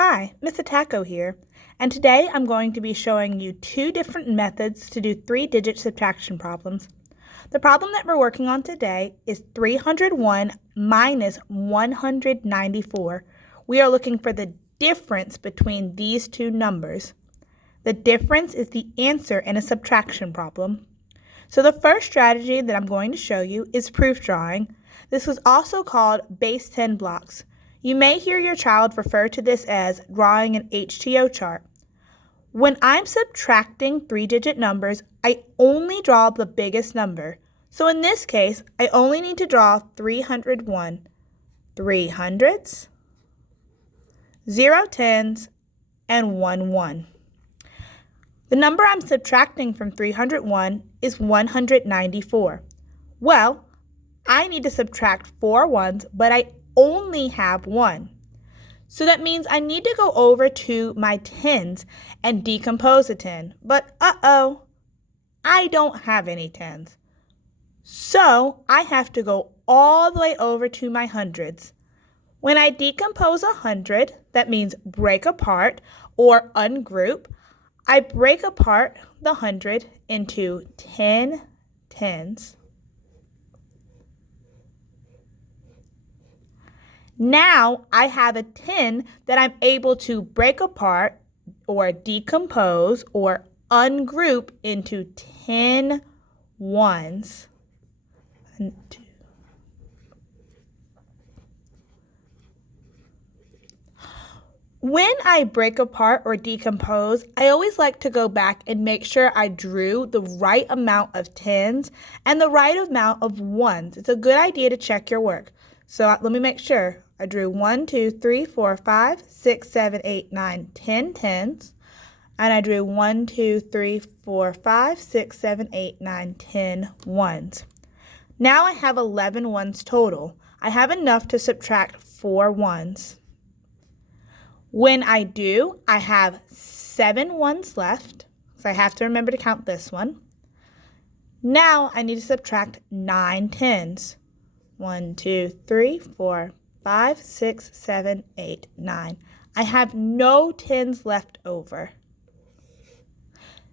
Hi, Mr. Taco here, and today I'm going to be showing you two different methods to do three-digit subtraction problems. The problem that we're working on today is 301 minus 194. We are looking for the difference between these two numbers. The difference is the answer in a subtraction problem. So the first strategy that I'm going to show you is proof drawing. This is also called base 10 blocks. You may hear your child refer to this as drawing an HTO chart. When I'm subtracting three-digit numbers, I only draw the biggest number. So in this case, I only need to draw 301, 3 hundreds, 0 tens, and 1 1. The number I'm subtracting from 301 is 194. Well, I need to subtract 4 ones, but I only have 1. So that means I need to go over to my tens and decompose a 10. But I don't have any tens. So I have to go all the way over to my hundreds. When I decompose 100, that means break apart or ungroup, I break apart the 100 into 10 tens. Now I have a 10 that I'm able to break apart or decompose or ungroup into 10 ones. 1, 2. When I break apart or decompose, I always like to go back and make sure I drew the right amount of tens and the right amount of ones. It's a good idea to check your work. So let me make sure. I drew 1, 2, 3, 4, 5, 6, 7, 8, 9, 10 tens. And I drew 1, 2, 3, 4, 5, 6, 7, 8, 9, 10 ones. Now I have 11 ones total. I have enough to subtract 4 ones. When I do, I have 7 ones left, so I have to remember to count this one. Now I need to subtract 9 tens. 1, 2, 3, 4, 5, 6, 7, 8, 9. I have no tens left over.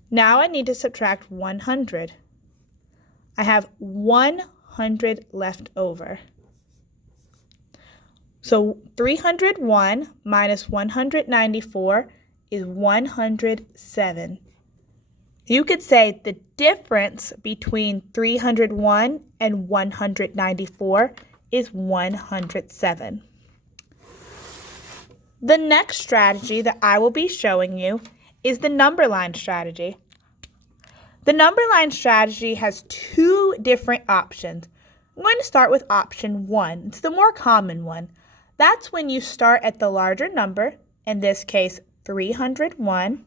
Now I need to subtract 100. I have 100 left over. So 301 minus 194 is 107. You could say the difference between 301 and 194 is 107. The next strategy that I will be showing you is the number line strategy. The number line strategy has two different options. I'm going to start with option 1. It's the more common one. That's when you start at the larger number, in this case 301,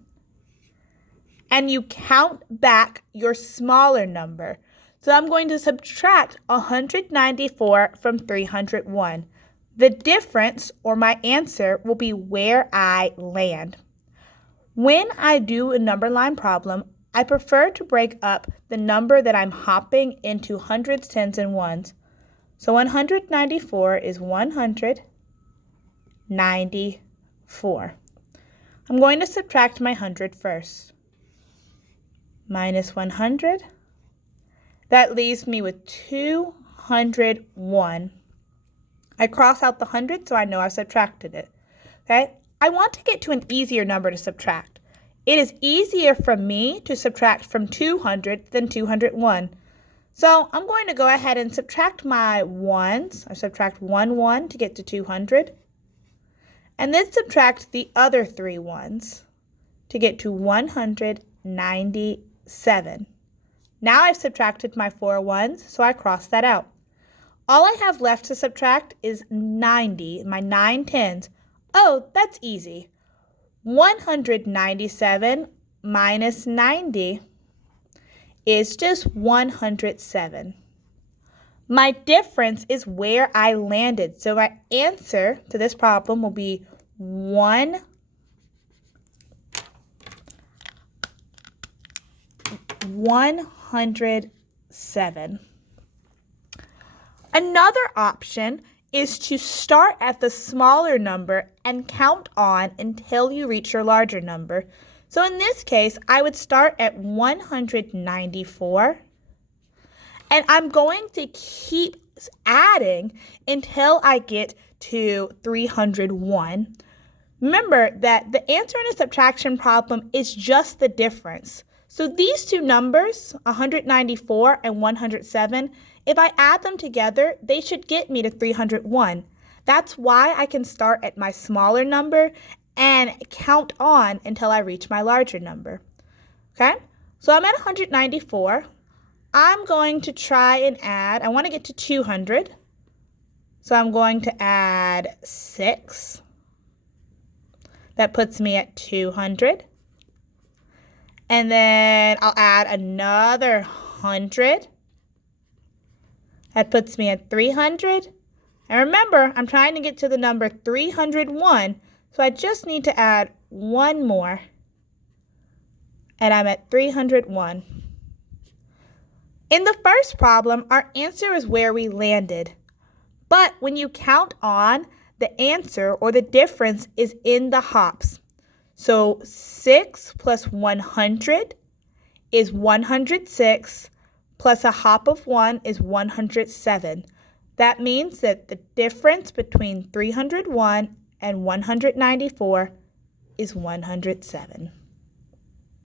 and you count back your smaller number. So I'm going to subtract 194 from 301. The difference, or my answer, will be where I land. When I do a number line problem, I prefer to break up the number that I'm hopping into hundreds, tens, and ones. So 194 is 194. I'm going to subtract my 100 first. Minus 100. That leaves me with 201. I cross out the 100 so I know I subtracted it. Okay? I want to get to an easier number to subtract. It is easier for me to subtract from 200 than 201. So I'm going to go ahead and subtract my ones. I subtract 1 1 to get to 200. And then subtract the other 3 ones to get to 197. Now I've subtracted my 4 ones, so I cross that out. All I have left to subtract is 90, my 9 tens. Oh, that's easy. 197 minus 90 is just 107. My difference is where I landed. So my answer to this problem will be 107. Another option is to start at the smaller number and count on until you reach your larger number. So in this case, I would start at 194, and I'm going to keep adding until I get to 301. Remember that the answer in a subtraction problem is just the difference. So these two numbers, 194 and 107, if I add them together, they should get me to 301. That's why I can start at my smaller number and count on until I reach my larger number. Okay? So I'm at 194. I'm going to try and add, I want to get to 200. So I'm going to add 6. That puts me at 200. And then I'll add another 100. That puts me at 300. And remember, I'm trying to get to the number 301, so I just need to add one more. And I'm at 301. In the first problem, our answer is where we landed. But when you count on, the answer or the difference is in the hops. So 6 plus 100 is 106, plus a hop of 1 is 107. That means that the difference between 301 and 194 is 107.